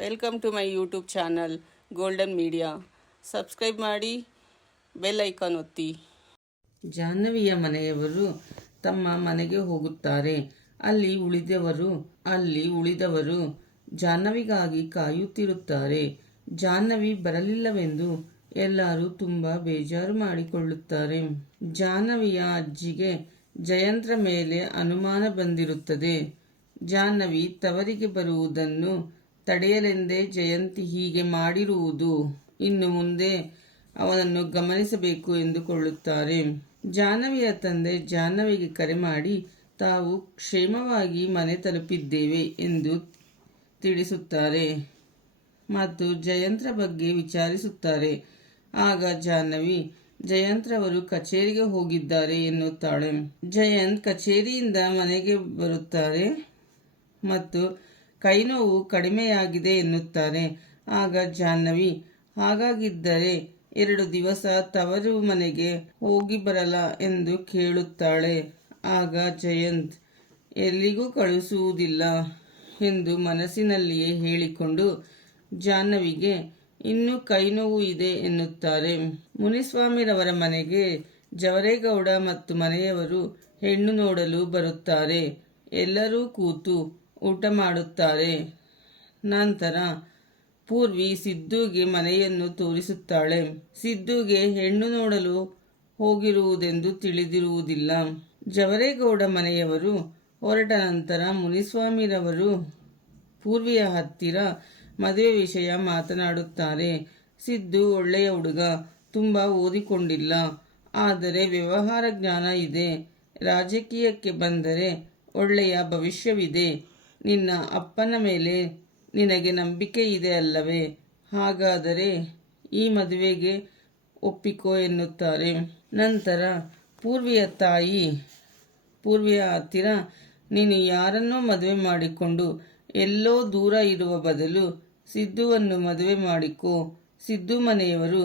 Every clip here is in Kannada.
Welcome to my YouTube channel golden media. Subscribe ಮಾಡಿ, ಬೆಲ್ ಐಕಾನ್ ಒತ್ತಿ. ಜಾಹ್ನವಿಯ ಮನೆಯವರು ತಮ್ಮ ಮನೆಗೆ ಹೋಗುತ್ತಾರೆ. ಅಲ್ಲಿ ಉಳಿದವರು ಜಾಹ್ನವಿಗಾಗಿ ಕಾಯುತ್ತಿರುತ್ತಾರೆ. ಜಾಹ್ನವಿ ಬರಲಿಲ್ಲವೆಂದು ಎಲ್ಲರೂ ತುಂಬ ಬೇಜಾರು ಮಾಡಿಕೊಳ್ಳುತ್ತಾರೆ. ಜಾಹ್ನವಿಯ ಅಜ್ಜಿಗೆ ಜಯಂತ್ರ ಮೇಲೆ ಅನುಮಾನ ಬಂದಿರುತ್ತದೆ. ಜಾಹ್ನವಿ ತವರಿಗೆ ಬರುವುದನ್ನು ತಡೆಯಲೆಂದೇ ಜಯಂತ್ ಹೀಗೆ ಮಾಡಿರುವುದು. ಇನ್ನು ಮುಂದೆ ಅವನನ್ನು ಗಮನಿಸಬೇಕು ಎಂದುಕೊಳ್ಳುತ್ತಾರೆ. ಜಾಹ್ನವಿಯ ತಂದೆ ಜಾಹ್ನವಿಗೆ ಕರೆ ಮಾಡಿ ತಾವು ಕ್ಷೇಮವಾಗಿ ಮನೆ ತಲುಪಿದ್ದೇವೆ ಎಂದು ತಿಳಿಸುತ್ತಾರೆ ಮತ್ತು ಜಯಂತ್ರ ಬಗ್ಗೆ ವಿಚಾರಿಸುತ್ತಾರೆ. ಆಗ ಜಾಹ್ನವಿ ಜಯಂತ್ರವರು ಕಚೇರಿಗೆ ಹೋಗಿದ್ದಾರೆ ಎನ್ನುತ್ತಾಳೆ. ಜಯಂತ್ ಕಚೇರಿಯಿಂದ ಮನೆಗೆ ಬರುತ್ತಾರೆ ಮತ್ತು ಕೈನೋವು ಕಡಿಮೆಯಾಗಿದೆ ಎನ್ನುತ್ತಾರೆ. ಆಗ ಜಾಹ್ನವಿ ಹಾಗಾಗಿದ್ದರೆ 2 ದಿವಸ ತವರು ಮನೆಗೆ ಹೋಗಿ ಬರಲ ಎಂದು ಕೇಳುತ್ತಾಳೆ. ಆಗ ಜಯಂತ್ ಎಲ್ಲಿಗೂ ಕಳುಹಿಸುವುದಿಲ್ಲ ಎಂದು ಮನಸ್ಸಿನಲ್ಲಿಯೇ ಹೇಳಿಕೊಂಡು ಜಾಹ್ನವಿಗೆ ಇನ್ನೂ ಕೈನೋವು ಇದೆ ಎನ್ನುತ್ತಾರೆ. ಮುನಿಸ್ವಾಮಿರವರ ಮನೆಗೆ ಜವರೇಗೌಡ ಮತ್ತು ಮನೆಯವರು ಹೆಣ್ಣು ನೋಡಲು ಬರುತ್ತಾರೆ. ಎಲ್ಲರೂ ಕೂತು ಊಟ ಮಾಡುತ್ತಾರೆ. ನಂತರ ಪೂರ್ವಿ ಸಿದ್ದುಗೆ ಮನೆಯನ್ನು ತೋರಿಸುತ್ತಾಳೆ. ಸಿದ್ದುಗೆ ಹೆಣ್ಣು ನೋಡಲು ಹೋಗಿರುವುದೆಂದು ತಿಳಿದಿರುವುದಿಲ್ಲ. ಜವರೇಗೌಡ ಮನೆಯವರು ಹೊರಟ ನಂತರ ಮುನಿಸ್ವಾಮಿರವರು ಪೂರ್ವಿಯ ಹತ್ತಿರ ಮದುವೆ ವಿಷಯ ಮಾತನಾಡುತ್ತಾರೆ. ಸಿದ್ದು ಒಳ್ಳೆಯ ಹುಡುಗ, ತುಂಬ ಓದಿಕೊಂಡಿಲ್ಲ, ಆದರೆ ವ್ಯವಹಾರ ಜ್ಞಾನ ಇದೆ. ರಾಜಕೀಯಕ್ಕೆ ಬಂದರೆ ಒಳ್ಳೆಯ ಭವಿಷ್ಯವಿದೆ. ನಿನ್ನ ಅಪ್ಪನ ಮೇಲೆ ನಿನಗೆ ನಂಬಿಕೆ ಇದೆ ಅಲ್ಲವೇ? ಹಾಗಾದರೆ ಈ ಮದುವೆಗೆ ಒಪ್ಪಿಕೋ ಎನ್ನುತ್ತಾರೆ. ನಂತರ ಪೂರ್ವಿಯ ತಾಯಿ ಪೂರ್ವಿಯ ಹತ್ತಿರ ನೀನು ಯಾರನ್ನೋ ಮದುವೆ ಮಾಡಿಕೊಂಡು ಎಲ್ಲೋ ದೂರ ಇರುವ ಬದಲು ಸಿದ್ದುವನ್ನು ಮದುವೆ ಮಾಡಿಕೋ. ಸಿದ್ದು ಮನೆಯವರು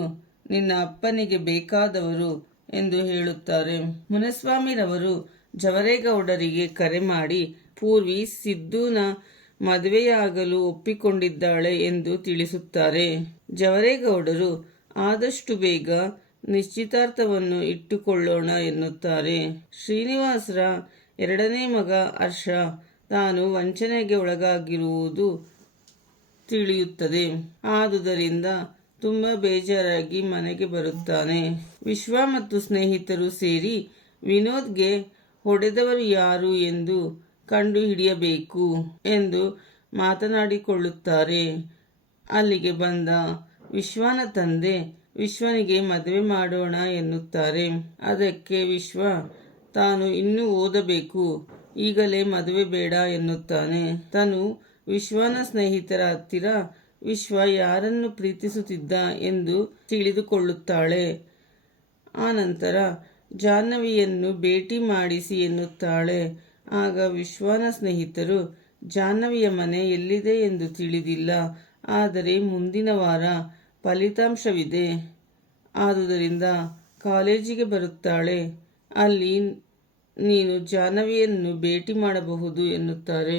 ನಿನ್ನ ಅಪ್ಪನಿಗೆ ಬೇಕಾದವರು ಎಂದು ಹೇಳುತ್ತಾರೆ. ಮುನಿಸ್ವಾಮಿರವರು ಜವರೇಗೌಡರಿಗೆ ಕರೆ ಮಾಡಿ ಪೂರ್ವಿ ಸಿದ್ದುನ ಮದುವೆಯಾಗಲು ಒಪ್ಪಿಕೊಂಡಿದ್ದಾಳೆ ಎಂದು ತಿಳಿಸುತ್ತಾರೆ. ಜವರೇಗೌಡರು ಆದಷ್ಟು ಬೇಗ ನಿಶ್ಚಿತಾರ್ಥವನ್ನು ಇಟ್ಟುಕೊಳ್ಳೋಣ ಎನ್ನುತ್ತಾರೆ. ಶ್ರೀನಿವಾಸ್ರ 2ನೇ ಮಗ ಹರ್ಷ ತಾನು ವಂಚನೆಗೆ ಒಳಗಾಗಿರುವುದು ತಿಳಿಯುತ್ತದೆ. ಆದುದರಿಂದ ತುಂಬ ಬೇಜಾರಾಗಿ ಮನೆಗೆ ಬರುತ್ತಾನೆ. ವಿಶ್ವ ಮತ್ತು ಸ್ನೇಹಿತರು ಸೇರಿ ವಿನೋದ್ಗೆ ಹೊಡೆದವರು ಯಾರು ಎಂದು ಕಂಡು ಹಿಡಿಯಬೇಕು ಎಂದು ಮಾತನಾಡಿಕೊಳ್ಳುತ್ತಾರೆ. ಅಲ್ಲಿಗೆ ಬಂದ ವಿಶ್ವನ ತಂದೆ ವಿಶ್ವನಿಗೆ ಮದುವೆ ಮಾಡೋಣ ಎನ್ನುತ್ತಾರೆ. ಅದಕ್ಕೆ ವಿಶ್ವ ತಾನು ಇನ್ನೂ ಓದಬೇಕು, ಈಗಲೇ ಮದುವೆ ಬೇಡ ಎನ್ನುತ್ತಾನೆ. ತಾನು ವಿಶ್ವನ ಸ್ನೇಹಿತರ ಹತ್ತಿರ ವಿಶ್ವ ಯಾರನ್ನು ಪ್ರೀತಿಸುತ್ತಿದ್ದ ಎಂದು ತಿಳಿದುಕೊಳ್ಳುತ್ತಾಳೆ. ಆನಂತರ ಜಾಹ್ನವಿಯನ್ನು ಭೇಟಿ ಮಾಡಿಸಿ ಎನ್ನುತ್ತಾಳೆ. ಆಗ ವಿಶ್ವನ ಸ್ನೇಹಿತರು ಜಾಹ್ನವಿಯ ಮನೆ ಎಲ್ಲಿದೆ ಎಂದು ತಿಳಿದಿಲ್ಲ, ಆದರೆ ಮುಂದಿನ ವಾರ ಫಲಿತಾಂಶವಿದೆ, ಆದುದರಿಂದ ಕಾಲೇಜಿಗೆ ಬರುತ್ತಾಳೆ, ಅಲ್ಲಿ ನೀನು ಜಾಹ್ನವಿಯನ್ನು ಭೇಟಿ ಮಾಡಬಹುದು ಎನ್ನುತ್ತಾರೆ.